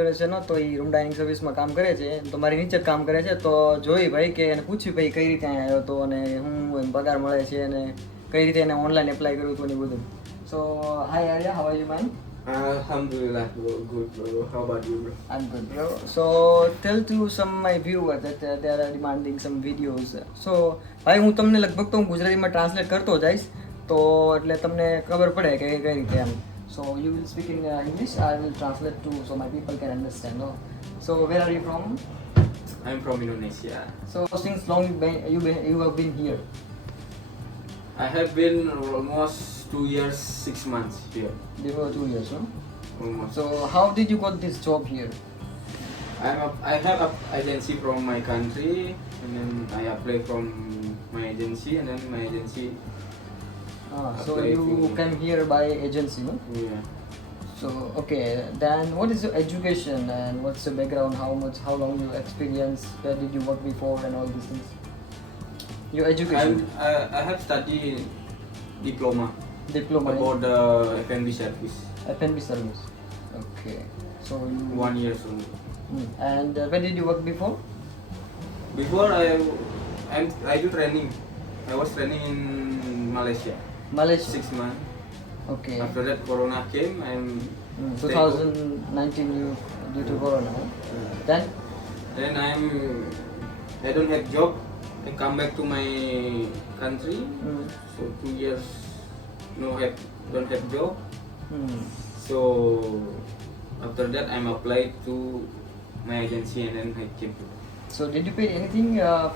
કરે છે ને તો એ રૂમ ડાઇનિંગ સર્વિસમાં કામ કરે છે તો મારી નીચે જ કામ કરે છે તો જોઈ ભાઈ કે એને પૂછ્યું ભાઈ કઈ રીતે અહીંયા આવ્યો હતો અને હું એમ પગાર મળે છે અને કઈ રીતે એને ઓનલાઈન એપ્લાય કર્યું હતું ને બધું. So hi Arya, how are you man? Alhamdulillah, bro. Good, bro. How about you, bro? I'm good, bro. So tell to some my viewers that they are demanding some videos. So ભાઈ હું તમને લગભગ તો હું ગુજરાતીમાં ટ્રાન્સલેટ કરતો જઈશ તો એટલે તમને ખબર પડે કે કઈ રીતે એમ. So you will speak in English, I will translate too so my people can understand. No? So where are you from? I'm from Indonesia. So since long you have been here? I have been almost 2 years, 6 months here. Before 2 years, no? Almost. So how did you got this job here? I have an agency from my country, and then I apply from my agency, and then my agency. So Apply you to- came here by agency, no? Yeah. So okay, then what is your education and what's your background? How long you experience? Where did you work before and all these things? Your education, I have studied diploma diploma, about the F&B service. F&B service. Okay, so you 1 year only. And where did you work before? Before I do training. I was training in Malaysia. Malaysia. 6 months. Okay. After that, Corona came. I'm 2019 you due to Corona. Huh? Then Then I don't have job. I come back to my country. So 2 years don't have job. So after that I'm applied to my agency and then I came to. so did you pay anything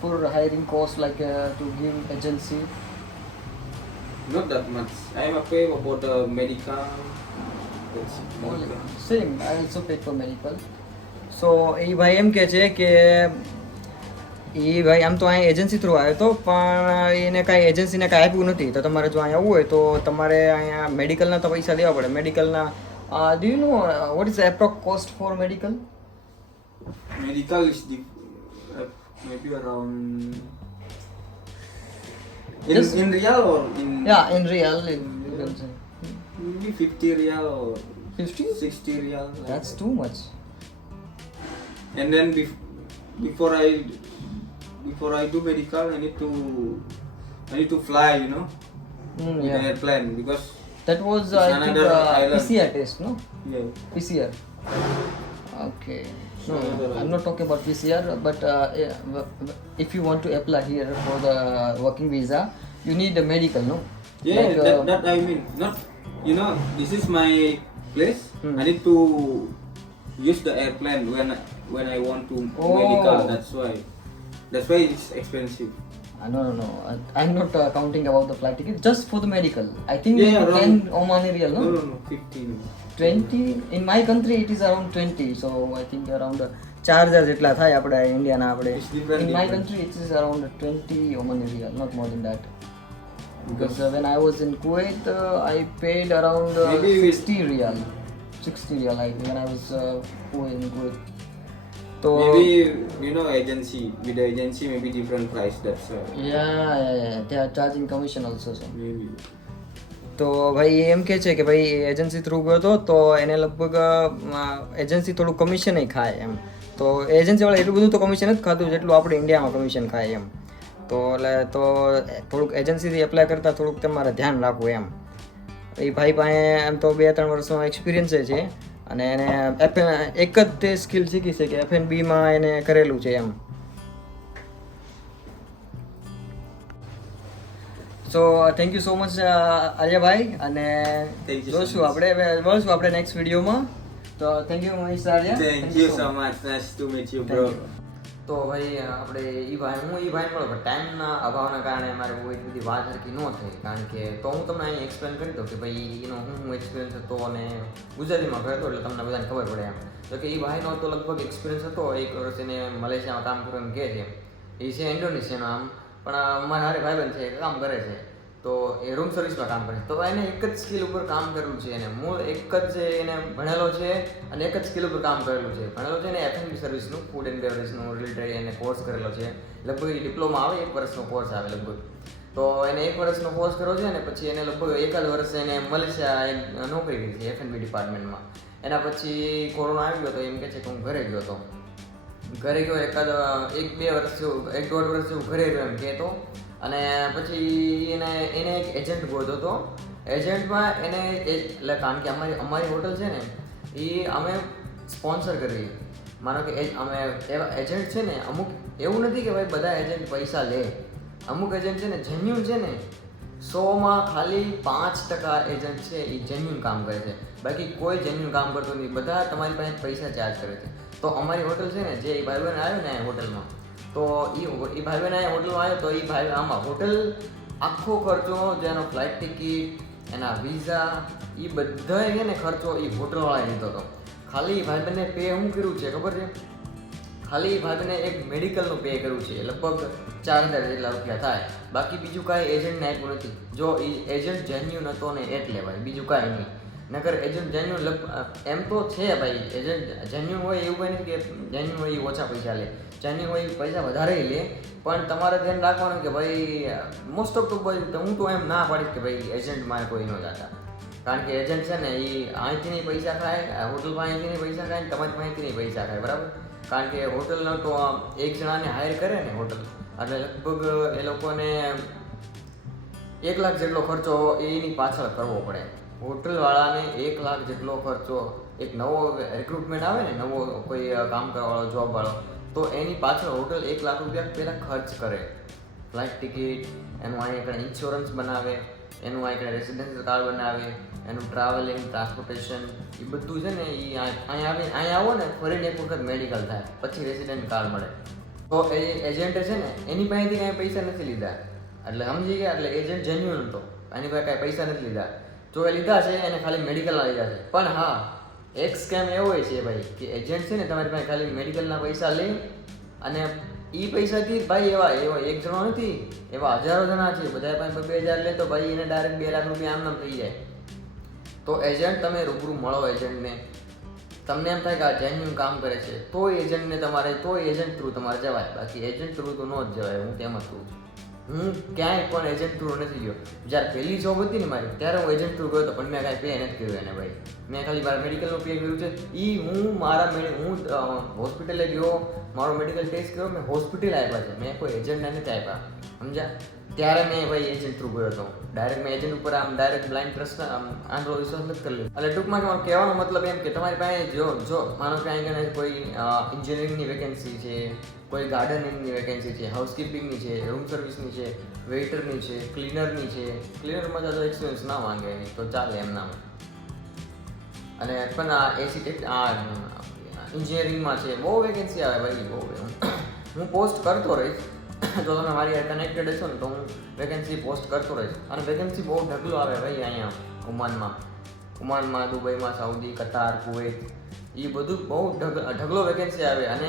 for hiring cost like to give agency? Not that much. I am applied about the medical. That's it. Only. Same, I also paid for medical. So એ ભાઈ એમ કહે છે કે એ ભાઈ આમ તો અહીંયા agency through આવ્યો હતો પણ એને કાંઈ એજન્સીને કાંઈ આપ્યું નથી તો તમારે જો અહીંયા આવવું હોય તો તમારે અહીંયા મેડિકલના તો પૈસા દેવા પડે. મેડિકલના do you know what is approx cost for medical? Medical is maybe around Just- in real or in Yeah, in real you can say. maybe 50 real or 50? 60 real. like That's that. too much. And then before I do medical, I need to fly, you know, with Yeah. the airplane because That was It's I think another island. PCR test, no? yeah. PCR. Okay. No, Another I'm not talking about PCR, but if you want to apply here for the working visa, you need a medical, no? Yeah, Like, that I mean, not, you know, this is my place. Hmm. I need to use the airplane when I want to Oh. medical. That's why it's expensive. No. I'm not counting about the flight ticket. Just for the medical. I think Yeah, maybe around- 10 Omani real, no? No, 15. 20. In my country, it is around 20. So I think around 4,000 જેટલા થાય આપણે ઇન્ડિયાના આપણે. It's different, In my different. country, it is around 20 Omani real, not more than that. Because Because when I was in Kuwait, I paid around Maybe 60 real. 60 real, I think, when I was in Kuwait. So, maybe, you know, agency, with the agency maybe different price, that's why. yeah. They are charging commission also. So. Maybe. તો ભાઈ એ એમ કહે છે કે ભાઈ agency through ગયો હતો તો એને લગભગ એજન્સી થોડું કમિશન ખાય એમ. તો એજન્સીવાળા એટલું બધું તો કમિશન જ ખાતું જેટલું આપણે ઇન્ડિયામાં કમિશન ખાય એમ. તો એટલે તો થોડુંક એજન્સીથી એપ્લાય કરતાં થોડુંક તમારે ધ્યાન રાખવું એમ. એ ભાઈ પાસે એમ તો 2-3 વર્ષનો એક્સપિરિયન્સ છે અને એને એક જ તે સ્કિલ શીખી છે કે F&Bમાં એને કરેલું છે એમ. So thank you so much આર્યભાઈ અને Thank you so જોશું much. આપણે મળશું આપણે નેક્સ્ટ વિડીયોમાં. તો thank you Mahesh Arya. Thank you so much. Nice to meet you, bro. તો ભાઈ આપણે હું ભાઈ મળો પણ ટાઈમના અભાવના કારણે મારે બહુ એટલી બધી વાત હરકી ન થઈ કારણ કે તો હું તમને અહીં એક્સપ્લેન કરી દઉં કે ભાઈ એનો હું એક્સપિરિયન્સ હતો અને ગુજરાતીમાં કર્યો હતો એટલે તમને બધાને ખબર પડે એમ. તો કે એ ભાઈનો તો લગભગ એક્સપિરિયન્સ હતો 1 વર્ષ એને મલેશિયામાં કામ કર્યું એમ કહે છે. એ છે ઇન્ડોનેશિયાનો આમ પણ મારા હારે ભાઈબંધ છે કામ કરે છે તો એ રૂમ સર્વિસમાં કામ કરે તો એને એક જ સ્કિલ ઉપર કામ કરવું છે એને મૂળ એક જ એને ભણેલો છે અને એક જ સ્કિલ ઉપર કામ કરેલું છે. ભણેલો છે ને F&B સર્વિસનું ફૂડ એન્ડ બેવરેજનું રિલેટેડ એને કોર્સ કરેલો છે. લગભગ એ ડિપ્લોમા આવે 1 વર્ષનો કોર્સ આવે લગભગ. તો એને 1 વર્ષનો કોર્સ કર્યો છે ને પછી એને લગભગ 1 વર્ષ એને મલેશિયા નોકરી કરી છે F&B ડિપાર્ટમેન્ટમાં. એના પછી કોરોના આવ્યો તો એમ કહે છે કે હું ઘરે ગયો હતો. ઘરે ગયો એક 1-2 વર્ષ જેવું 1-1.5 વર્ષ જેવું ઘરે રહ્યો એમ કહેતો. અને પછી એને એક એજન્ટ ગોતો હતો. એજન્ટમાં એને એટલે કારણ કે અમારી હોટલ છે ને એ અમે સ્પોન્સર કરવી. માનો કે અમે એવા એજન્ટ છે ને, અમુક એવું નથી કે ભાઈ બધા એજન્ટ પૈસા લે. અમુક એજન્ટ છે ને જેન્યુન છે ને, 100માં ખાલી 5% એજન્ટ છે એ જેન્યુન કામ કરે છે. બાકી કોઈ જેન્યુન કામ કરતું નહીં, બધા તમારી પાસે પૈસા ચાર્જ કરે છે. તો અમારી હોટલ છે ને, જે એ ભાઈબંધ આવ્યો ને હોટલમાં, તો એ ભાઈબંધ અહીંયા હોટલમાં આવ્યો તો એ ભાઈ આમાં હોટલ આખો ખર્ચો, જેનો ફ્લાઇટ ટિકિટ, એના વિઝા, એ બધા છે ને ખર્ચો એ હોટલવાળાએ લીધો હતો. ખાલી એ ભાઈબંધને પે શું કર્યું છે ખબર છે? ખાલી ભાઈને એક મેડિકલનું પે કર્યું છે, લગભગ 4,000 જેટલા રૂપિયા થાય. બાકી બીજું કાંઈ એજન્ટને આપ્યું નથી. જો એ એજન્ટ જેન્યુન હતો ને એટલે ભાઈ, બીજું કાંઈ નહીં. નકર એજન્ટ જેન્યુન એમ તો છે ભાઈ, એજન્ટ જેન્યુન હોય એવું કંઈ નથી કે જેન્યુન હોય એ ઓછા પૈસા લે, જેન્યુન હોય એ પૈસા વધારે લે. પણ તમારે ધ્યાન રાખવાનું કે ભાઈ મોસ્ટ ઓફ તો હું તો એમ ના પાડીશ કે ભાઈ એજન્ટમાં કોઈ ન જતા. કારણ કે એજન્ટ છે ને એ અહીંથી નહીં પૈસા ખાય, હોટલમાં અહીંથી નહીં પૈસા ખાય, તમારી પાસેથી નહીં પૈસા ખાય, બરાબર? કારણ કે હોટલનો તો એક જણાને હાયર કરે ને હોટલ, એટલે લગભગ એ લોકોને 1 લાખ જેટલો ખર્ચો એની પાછળ કરવો પડે. હોટલવાળાને 1 લાખ જેટલો ખર્ચો, એક નવો રિક્રુટમેન્ટ આવે ને, નવો કોઈ કામ કરવાવાળો, જોબવાળો, તો એની પાછળ હોટલ 1 લાખ રૂપિયા પહેલાં ખર્ચ કરે. ફ્લાઇટ ટિકિટ, એનું અહીંયા કંઈ ઇન્સ્યોરન્સ બનાવે, એનું અહીંયા રેસિડેન્શિયલ કાર્ડ બનાવે, એનું ટ્રાવેલિંગ, ટ્રાન્સપોર્ટેશન, એ બધું છે ને એ અહીંયા આવો ને ફરીને એક વખત મેડિકલ થાય, પછી રેસિડેન્ટ કાર્ડ મળે. તો એ એજન્ટે છે ને એની પાસેથી કાંઈ પૈસા નથી લીધા, એટલે સમજી ગયા. એટલે એજન્ટ જેન્યુન હતો, એની પાસે કાંઈ પૈસા નથી લીધા. જો એ લીધા છે એને ખાલી મેડિકલના લીધા છે. પણ હા, એક સ્કેમ એવો હોય છે ભાઈ કે એજન્ટ છે ને તમારી પાસે ખાલી મેડિકલના પૈસા લે, અને એ પૈસાથી ભાઈ એવા એક જણો નથી, એવા હજારો જણા છે, બધા પાસે 2,000 લે તો ભાઈ એને ડાયરેક્ટ 2 લાખ રૂપિયા આમ નામ થઈ જાય. તો એજન્ટ તમે રૂબરૂ મળો એજન્ટને, તમને એમ થાય કે આ જેન્યુન કામ કરે છે, તો એજન્ટને તમારે, તો એજન્ટ થ્રુ તમારે જવાય. બાકી એજન્ટ થ્રુ તો ન જ જવાય. હું તેમ જ કહું છું. હું ક્યાંય પણ એજન્ટ થ્રુ નથી ગયો. જ્યારે પહેલી જોબ હતી ને મારી, ત્યારે હું એજન્ટ થ્રુ ગયો હતો, પણ મેં કાંઈ પે નથી કર્યું એને ભાઈ. મેં ખાલી મારા મેડિકલનું પે કર્યું છે. હું હોસ્પિટલે ગયો, મારો મેડિકલ ટેસ્ટ કર્યો, મેં હોસ્પિટલ આપ્યા છે, મેં કોઈ એજન્ટને નથી આપ્યા, સમજ્યા? ત્યારે મેં ભાઈ એજન્ટ થ્રુ ગયો હતો. ડાયરેક્ટ મેં એજન્ટ ઉપર આમ ડાયરેક્ટ બ્લાઇન્ડ ટ્રસ્ટ આંધળો વિશ્વાસ નથી કરી લીધો. એટલે ટૂંકમાં મારો કહેવાનો મતલબ એમ કે તમારી પાસે જો માનો કે અહીં કોઈ એન્જિનિયરિંગની વેકેન્સી છે, કોઈ ગાર્ડનિંગની વેકેન્સી છે, હાઉસકીપિંગની છે, રૂમ સર્વિસની છે, વેઇટરની છે, ક્લીનરની છે. ક્લીનરમાં તો એક્સપિરિયન્સ ના માંગે તો ચાલે એમ નામ. અને પણ આ એન્જિનિયરિંગમાં છે, બહુ વેકેન્સી આવે ભાઈ, બહુ. હું પોસ્ટ કરતો રહીશ, જો તમે મારી કનેક્ટેડ હશો ને તો હું વેકેન્સી પોસ્ટ કરતો રહીશ. અને વેકેન્સી બહુ ઢગલો આવે ભાઈ અહીંયા ઓમાનમાં, દુબઈમાં, સાઉદી, કતાર, કુવૈત, એ બધું બહુ ઢગલો વેકેન્સી આવે. અને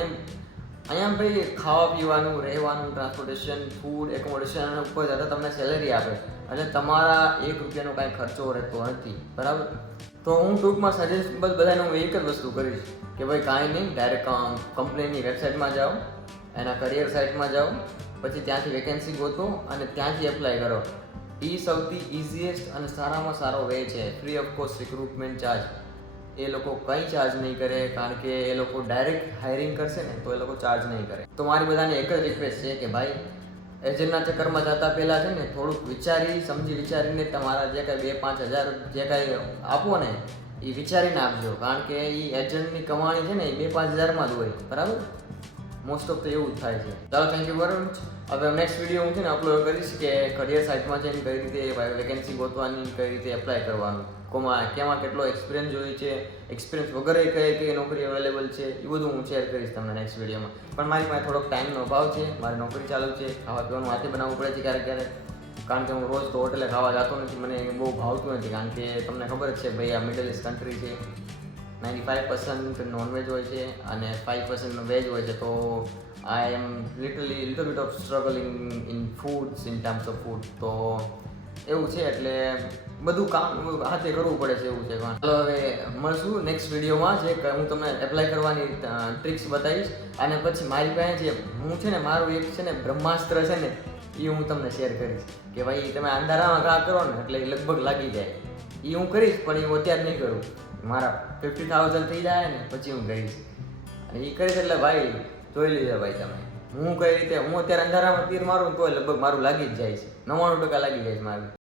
અહીંયા ભાઈ ખાવા પીવાનું, રહેવાનું, ટ્રાન્સપોર્ટેશન, ફૂડ, એકોમોડેશન ઉપર જતાં તમને સેલેરી આપે, અને તમારા 1 રૂપિયાનો કાંઈ ખર્ચો રહેતો નથી, બરાબર? તો હું ટૂંકમાં સજેસ્ટ બધાને હું એક જ વસ્તુ કરીશ કે ભાઈ કાંઈ નહીં, ડાયરેક્ટ કંપનીની વેબસાઇટમાં જાઓ, એના કરિયર સાઇટમાં જાઓ, પછી ત્યાંથી વેકેન્સી ગોતો અને ત્યાંથી એપ્લાય કરો. એ સૌથી ઇઝીએસ્ટ અને સારામાં સારો વે છે. Free of cost recruitment charge. એ લોકો કંઈ ચાર્જ નહીં કરે, કારણ કે એ લોકો ડાયરેક્ટ હાયરિંગ કરશે ને તો એ લોકો ચાર્જ નહીં કરે. તો મારી બધાને એક જ રિક્વેસ્ટ છે કે ભાઈ એજન્ટના ચક્કરમાં જતા પહેલાં છે ને થોડુંક સમજી વિચારીને તમારા જે કાંઈ 2-5 હજાર જે કાંઈ આપો ને એ વિચારીને આપજો. કારણ કે એ એજન્ટની કમાણી છે ને એ 2-5 હજારમાં જ હોય, બરાબર? મોસ્ટ ઓફ તો એવું જ થાય છે. ચાલો, થેન્ક યુ વેરી મચ. હવે નેક્સ્ટ વિડીયો હું છે ને અપલોડ કરીશ કે કરિયર સાઇટમાં જઈને કઈ રીતે વેકેન્સી ગોતવાની, કઈ રીતે એપ્લાય કરવાનું, કેમાં કેટલો એક્સપિરિયન્સ જોઈએ છે, એક્સપિરિયન્સ વગેરે કઈ નોકરી અવેલેબલ છે, એ બધું હું શેર કરીશ તમને નેક્સ્ટ વિડીયોમાં. પણ મારી પાસે થોડોક ટાઈમનો અભાવ છે, મારી નોકરી ચાલુ છે, ખાવા પીવાનું હાથે બનાવવું પડે છે ક્યારેક, કારણ કે હું રોજ તો હોટલે ખાવા જતો નથી, મને બહુ ભાવતું નથી. કારણ કે તમને ખબર જ છે ભાઈ, આ મિડલ ઇસ્ટ કન્ટ્રી છે, 95% નોનવેજ હોય છે અને 5% વેજ હોય છે. તો I am little bit of struggling in foods, in terms of food. તો એવું છે, એટલે બધું કામ હાથે કરવું પડે છે, એવું છે. ચાલો હવે મળશું નેક્સ્ટ વિડીયોમાં, જે હું તમને એપ્લાય કરવાની ટ્રિક્સ બતાવીશ. અને પછી મારી પાસે જે હું છે ને મારું એક છે ને બ્રહ્માસ્ત્ર છે ને, એ હું તમને શેર કરીશ કે ભાઈ તમે અંધારામાં ઘા કરો ને એટલે એ લગભગ લાગી જાય. એ હું કરીશ, પણ એ હું અત્યારે નહીં કરું. મારા 50,000 થઈ જાય ને પછી હું કરીશ. અને એ કરીશ એટલે ભાઈ જોઈ લીધે ભાઈ તમે, હું કઈ રીતે, હું અત્યારે અંધારામાં તીર મારું તો લગભગ મારું લાગી જ જાય છે, 99% લાગી જાય છે મારું.